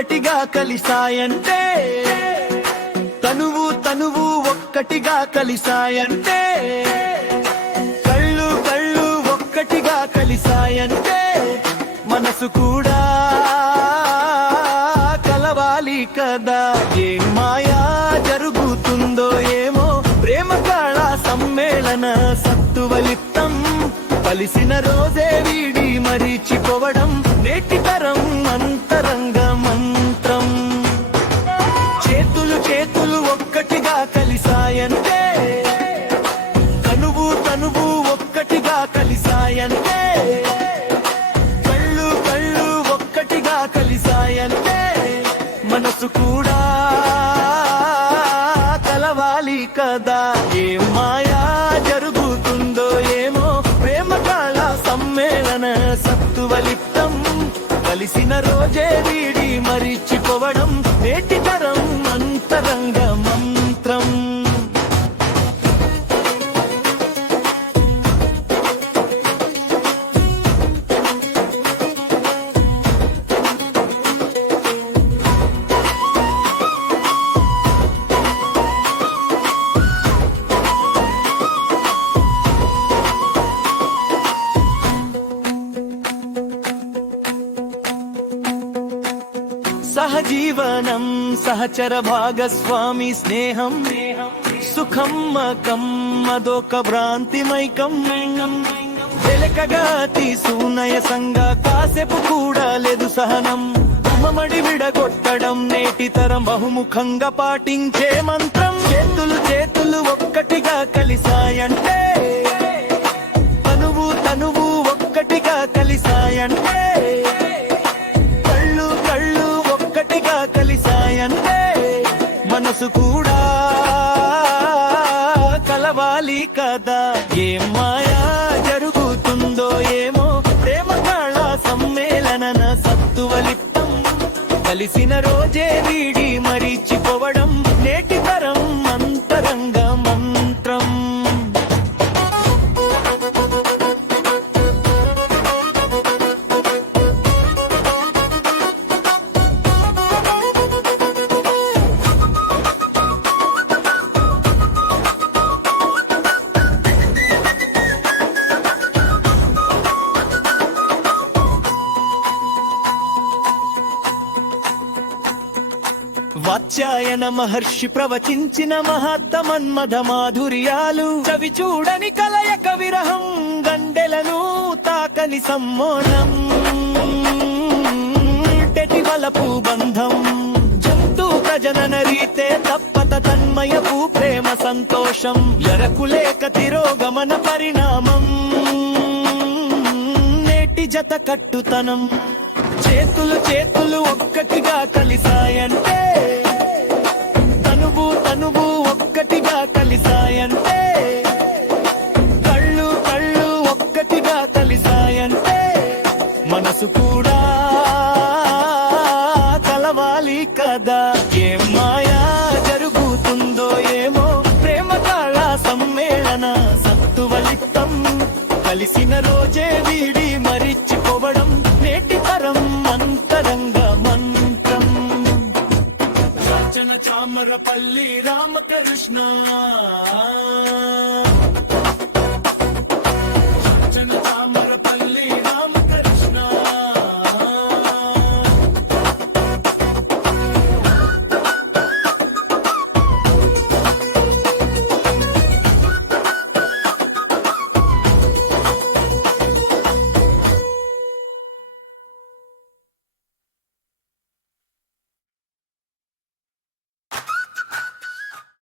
ఒక్కటిగా కలిసాయంటే, తనువు తనువు ఒక్కటిగా కలిసాయంటే, కళ్ళు కళ్ళు ఒక్కటిగా కలిసాయంటే, మనసు కూడా కలవాలి కదా. ఏం మాయా జరుగుతుందో ఏమో, ప్రేమ కళ సమ్మేళన సత్తువలిత్తం. కలిసిన రోజే వీడి మరిచిపోవడం నేటి తరం అంతరంగ మంత్రం. చేతులు చేతులు ఒక్కటిగా కలిసాయంటే, తనువు తనువు ఒక్కటిగా కలిసాయంటే, కళ్ళు కళ్ళు ఒక్కటిగా కలిసాయంటే, మనసు కూడా కలవాలి కదా. ఏం మాయా జరుగుతుందో ఏమో, ప్రేమ కళ సమ్మేళన సత్తువలిత్తం. కలిసిన రోజే వీడి మరిచిపోవడం నేటి తరం అంతరంగ మంత్రం. సహజీవనం సహచర భాగస్వామి స్నేహం, సుఖం మకం అదొక భ్రాంతిమైకం. వెలకగా తీసునయసంగా కాసేపు కూడా లేదు సహనం. మమడి విడగొట్టడం నేటి తరం బహుముఖంగా పాటించే మంత్రం. చేతులు చేతులు ఒక్కటిగా కలిసాయంటే, తనువు తనువు ఒక్కటిగా కలిసాయంటే, కలిసాయంటే, మనసు కూడా కలవాలి కదా. ఏం మాయా జరుగుతుందో ఏమో, ప్రేమ కళ సమ్మేళన సత్తువలిత్తం. కలిసిన రోజే వీడి మరిచిపోవడం నేటి తరం అంతరంగ మంత్రం. వాత్స్యాయన మహర్షి ప్రవచించిన మహత్తమన్మథ మాధుర్యాలు, చవి చూడని కలయక విరహం, గండెలను తాకని సమ్మోనం. టెటివలపు బంధం జంతు ప్రజనన రీతే తప్పత తన్మయపు ప్రేమ సంతోషం. ఎరకులేక తిరోగమన పరిణామం నేటి జత కట్టుతనం. చేతులు చేతులు ఒక్కటిగా కలిసాయంటే, తనువు తనువు ఒక్కటిగా కలిసాయంటే, కళ్ళు కళ్ళు ఒక్కటిగా కలిసాయంటే, మనసు కూడా కలవాలి కదా. ఏం మాయా జరుగుతుందో ఏమో, ప్రేమ కళ సమ్మేళన సత్తువలిత్తం. కలిసిన రోజే వీడి మరిచిపోవడం నేటి తరం అంతరంగ మంత్రం. రచన చామరపల్లి రామకృష్ణ, రచన చామరపల్లి